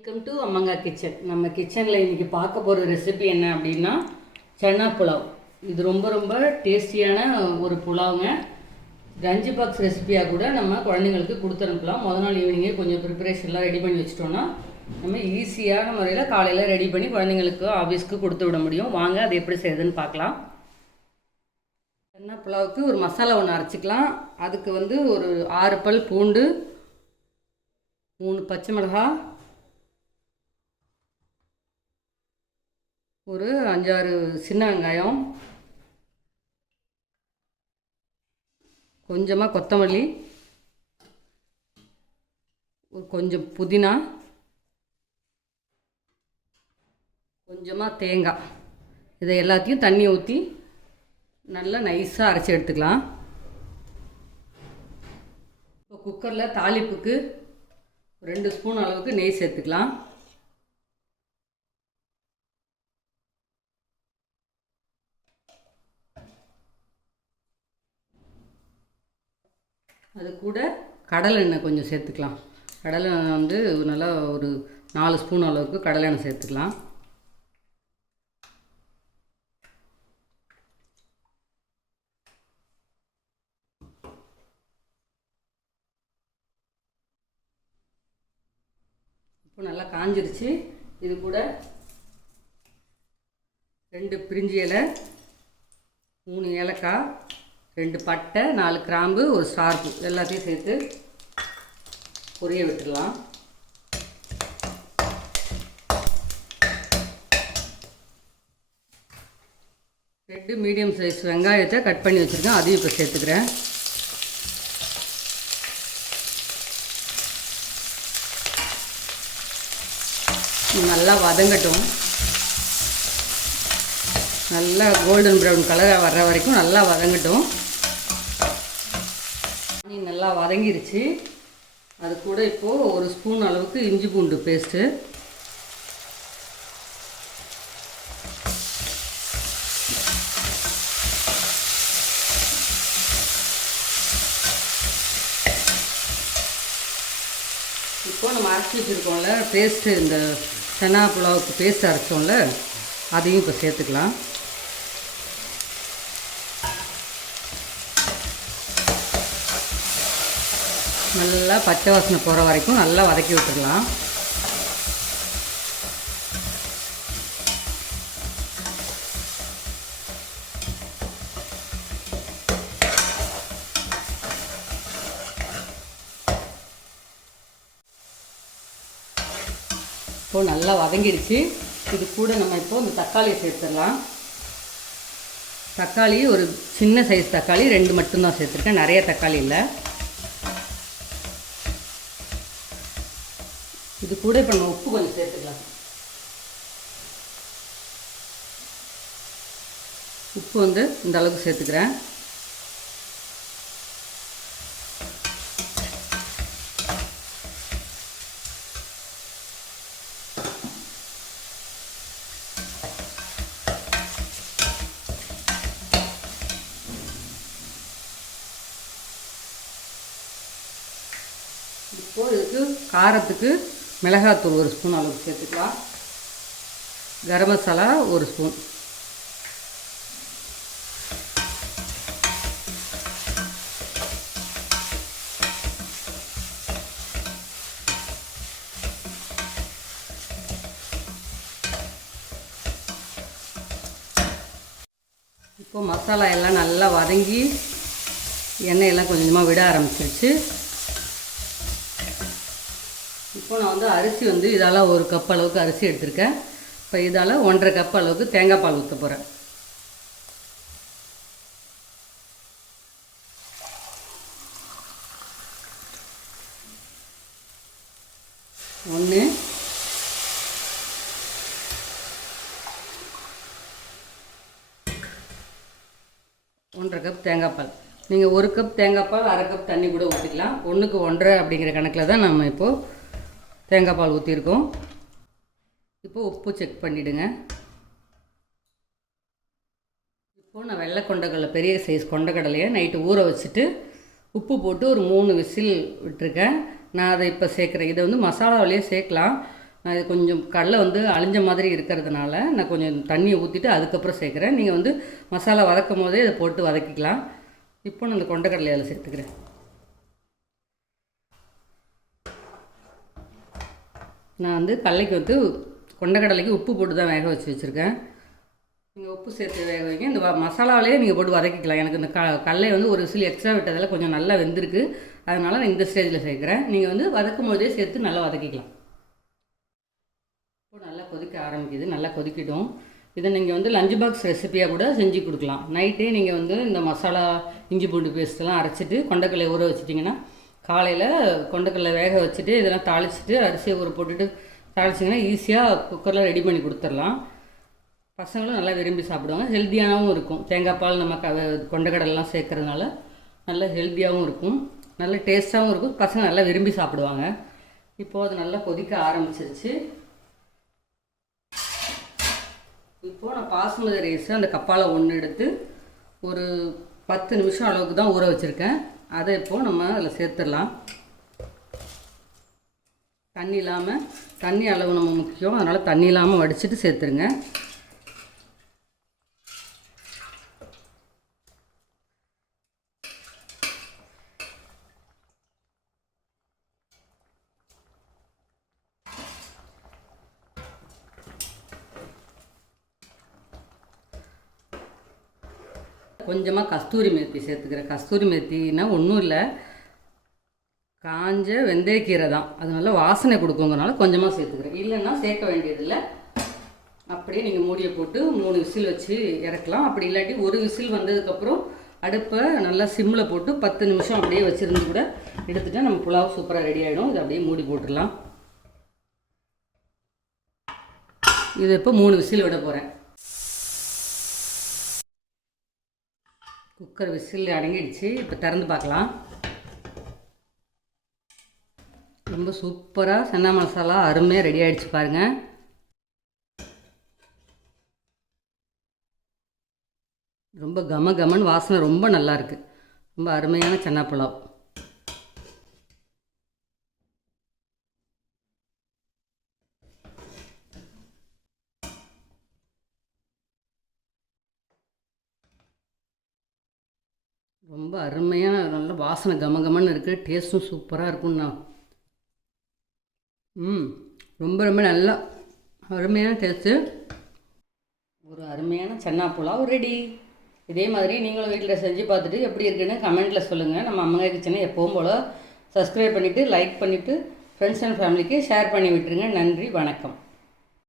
Welcome to அம்மங்கா kitchen. நம்ம கிச்சனில் இன்றைக்கி பார்க்க போகிற ரெசிபி என்ன அப்படின்னா சன்னா புலாவ். இது ரொம்ப ரொம்ப டேஸ்டியான ஒரு புலாவுங்க. லஞ்ச் பாக்ஸ் ரெசிபியாக கூட நம்ம குழந்தைங்களுக்கு கொடுத்து அனுப்பலாம். முதல் நாள் ஈவினிங்கே கொஞ்சம் ப்ரிப்பரேஷன்லாம் ரெடி பண்ணி வச்சிட்டோன்னா நம்ம ஈஸியான முறையில் காலையில் ரெடி பண்ணி குழந்தைங்களுக்கு ஆஃபீஸ்க்கு கொடுத்து விட முடியும். வாங்க அது எப்படி செய்யுதுன்னு பார்க்கலாம். சன்னா புலாவுக்கு ஒரு மசாலா ஒன்று அரைச்சிக்கலாம். அதுக்கு ஒரு 6 பல் பூண்டு, 3 பச்சை மிளகாய், ஒரு 5-6 சின்ன வெங்காயம், கொஞ்சமாக கொத்தமல்லி, கொஞ்சம் புதினா, கொஞ்சமாக தேங்காய். இதை எல்லாத்தையும் தண்ணி ஊற்றி நல்லா நைஸாக அரைச்சி எடுத்துக்கலாம். இப்போ குக்கரில் தாளிப்புக்கு 2 ஸ்பூன் அளவுக்கு நெய் சேர்த்துக்கலாம். அது கூட கடலை எண்ணெய் கொஞ்சம் சேர்த்துக்கலாம். கடலை எண்ணெய் நல்லா ஒரு 4 ஸ்பூன் அளவுக்கு கடலை எண்ணெய் சேர்த்துக்கலாம். இப்போ நல்லா காஞ்சிருச்சு. இது கூட 2 பிரிஞ்சி இலை, 3 ஏலக்காய், 2 பட்டை, 4 கிராம்பு, ஒரு ஸ்டார்ப்பு எல்லாத்தையும் சேர்த்து பொரிய விட்டுடலாம். ரெண்டு மீடியம் சைஸ் வெங்காயத்தை கட் பண்ணி வச்சுருக்கேன், அதையும் இப்போ சேர்த்துக்கிறேன். நல்லா வதங்கட்டும். நல்லா கோல்டன் ப்ரௌன் கலராக வர்ற வரைக்கும் நல்லா வதங்கட்டும். நல்லா வதங்கிருச்சு. அது கூட இப்போது 1 ஸ்பூன் அளவுக்கு இஞ்சி பூண்டு பேஸ்ட்டு, இப்போது நம்ம அரைச்சி வச்சுருக்கோம்ல பேஸ்ட்டு, இந்த சன்னா புலாவுக்கு பேஸ்ட் அரைச்சோம்ல அதையும் இப்போ சேர்த்துக்கலாம். நல்லா பச்சை வாசனை போகிற வரைக்கும் நல்லா வதக்கி விட்டுடலாம். இப்போது நல்லா வதங்கிடுச்சு. இது கூட நம்ம இப்போது இந்த தக்காளியை சேர்த்துடலாம். தக்காளி ஒரு சின்ன சைஸ் தக்காளி 2 மட்டும்தான் சேர்த்துருக்கேன், நிறைய தக்காளி இல்லை. இது கூட இப்போ நம்ம உப்பு கொஞ்சம் சேர்த்துக்கலாம். உப்பு இந்த அளவுக்கு சேர்த்துக்கிறேன். இப்போது இதுக்கு காரத்துக்கு மிளகாத்தூள் 1 ஸ்பூன் அளவுக்கு சேர்த்துக்கலாம். கரம் மசாலா 1 ஸ்பூன், இப்போ மசாலா எல்லாம் நல்லா வதங்கி எண்ணெயெல்லாம் கொஞ்சமாக விட ஆரம்பிச்சிருச்சு. இப்போ நான் அரிசி இதால் 1 கப் அளவுக்கு அரிசி எடுத்திருக்கேன். இப்போ இதால் 1.5 கப் அளவுக்கு தேங்காய் பால் ஊற்ற போகிறேன். ஒன்று, 1.5 கப் தேங்காய் பால். நீங்கள் 1 கப் தேங்காய் பால் 1/2 கப் தண்ணி கூட ஊற்றிக்கலாம். 1க்கு 1.5 அப்படிங்கிற கணக்கில் தான் நம்ம இப்போது தேங்காய் பால் ஊற்றிருக்கோம். இப்போது உப்பு செக் பண்ணிவிடுங்க. இப்போது நான் வெள்ளை கொண்டக்கடலை, பெரிய சைஸ் கொண்டக்கடலையை நைட்டு ஊற வச்சுட்டு உப்பு போட்டு ஒரு 3 விசில் விட்டுருக்கேன். நான் அதை இப்போ சேர்க்குறேன். இதை மசாலாவிலேயே சேர்க்கலாம். நான் இது கொஞ்சம் கடலை வந்து அழிஞ்ச மாதிரி இருக்கிறதுனால நான் கொஞ்சம் தண்ணியை ஊற்றிட்டு அதுக்கப்புறம் சேர்க்குறேன். நீங்கள் வந்து மசாலா வதக்கும் போதே இதை போட்டு வதக்கிக்கலாம். இப்போ நான் இந்த கொண்டக்கடலை அதில் சேர்த்துக்கிறேன். நான் வந்து கடலைக்கு வந்து கொண்டக்கடலைக்கு உப்பு போட்டு தான் வேக வச்சு வச்சுருக்கேன். நீங்கள் உப்பு சேர்த்து வேக வைங்க. இந்த மசாலாவிலேயே நீங்கள் போட்டு வதக்கிக்கலாம். எனக்கு இந்த கடலை வந்து ஒரு விசில் எக்ஸ்ட்ரா விட்டதில் கொஞ்சம் நல்லா வெந்திருக்கு. அதனால் நான் இந்த ஸ்டேஜில் சேர்க்குறேன். நீங்கள் வந்து வதக்கும் போதே சேர்த்து நல்லா வதக்கிக்கலாம். இப்போ நல்லா கொதிக்க ஆரம்பிக்குது. நல்லா கொதிக்கிடும். இதை நீங்கள் வந்து லஞ்ச் பாக்ஸ் ரெசிப்பியாக கூட செஞ்சு கொடுக்கலாம். நைட்டே நீங்கள் வந்து இந்த மசாலா இஞ்சி பூண்டு பேஸ்ட்டெல்லாம் அரைச்சிட்டு கொண்டக்கடலை ஊற வச்சிட்டிங்கன்னா காலையில் கொண்டக்கடலை வேக வச்சுட்டு இதெல்லாம் தாளிச்சிட்டு அரிசியை ஊற போட்டுட்டு தாளிச்சிங்கன்னா ஈஸியாக குக்கரில் ரெடி பண்ணி கொடுத்துடலாம். பசங்களும் நல்லா விரும்பி சாப்பிடுவாங்க. ஹெல்த்தியாகவும் இருக்கும். தேங்காய் பால் நம்ம கொண்டக்கடலாம் சேர்க்கறதுனால நல்லா ஹெல்த்தியாகவும் இருக்கும். நல்ல டேஸ்ட்டாகவும் இருக்கும். பசங்க நல்லா விரும்பி சாப்பிடுவாங்க. இப்போது அது நல்லா கொதிக்க ஆரம்பிச்சிருச்சு. இப்போது நான் பாசுமதி ரைஸ் அந்த கப்பால் ஒன்று எடுத்து ஒரு 10 நிமிஷம் அளவுக்கு தான் ஊற வச்சுருக்கேன். அதை இப்போது நம்ம அதில் சேர்த்துடலாம். தண்ணி இல்லாமல், தண்ணி அளவு நம்ம முக்கியம், அதனால் தண்ணி இல்லாமல் வடிச்சிட்டு சேர்த்துருங்க. கொஞ்சமாக கஸ்தூரி மேத்தி சேர்த்துக்கிறேன். கஸ்தூரி மேத்தின்னா ஒன்றும் இல்லை, காஞ்ச வெந்தயக்கீரை தான். அது நல்லா வாசனை கொடுக்குங்கிறனால கொஞ்சமாக சேர்த்துக்கிறேன். இல்லைன்னா சேர்க்க வேண்டியதில்லை. அப்படியே நீங்கள் மூடியை போட்டு 3 விசில் வச்சு இறக்கலாம். அப்படி இல்லாட்டி ஒரு விசில் வந்ததுக்கப்புறம் அடுப்பை நல்லா சிம்மில் போட்டு 10 நிமிஷம் அப்படியே வச்சுருந்து கூட எடுத்துகிட்டா நம்ம புலாவ் சூப்பராக ரெடி ஆகிடும். இதை அப்படியே மூடி போட்டுடலாம். இது இப்போ 3 விசில் விட போகிறேன். குக்கர் விசில் அடங்கிடுச்சு. இப்போ திறந்து பார்க்கலாம். ரொம்ப சூப்பராக சன்னா மசாலா அருமையாக ரெடி ஆகிடுச்சு பாருங்கள். ரொம்ப கம கமன்னு வாசனை ரொம்ப நல்லாயிருக்கு. ரொம்ப அருமையான சன்னா புலாவ். ரொம்ப அருமையான நல்ல வாசனை கமகமன்னு இருக்குது. டேஸ்ட்டும் சூப்பராக இருக்கும்ண்ணா. ரொம்ப ரொம்ப நல்லா அருமையான டேஸ்ட்டு. ஒரு அருமையான சன்னா புலாவ் ரெடி. இதே மாதிரி நீங்களும் வீட்டில் செஞ்சு பார்த்துட்டு எப்படி இருக்குன்னு கமெண்ட்டில் சொல்லுங்கள். நம்ம அம்மங்க கிச்சனை எப்பவும் போல் சப்ஸ்கிரைப் பண்ணிவிட்டு லைக் பண்ணிவிட்டு ஃப்ரெண்ட்ஸ் அண்ட் ஃபேமிலிக்கு ஷேர் பண்ணி விட்டுருங்க. நன்றி, வணக்கம்.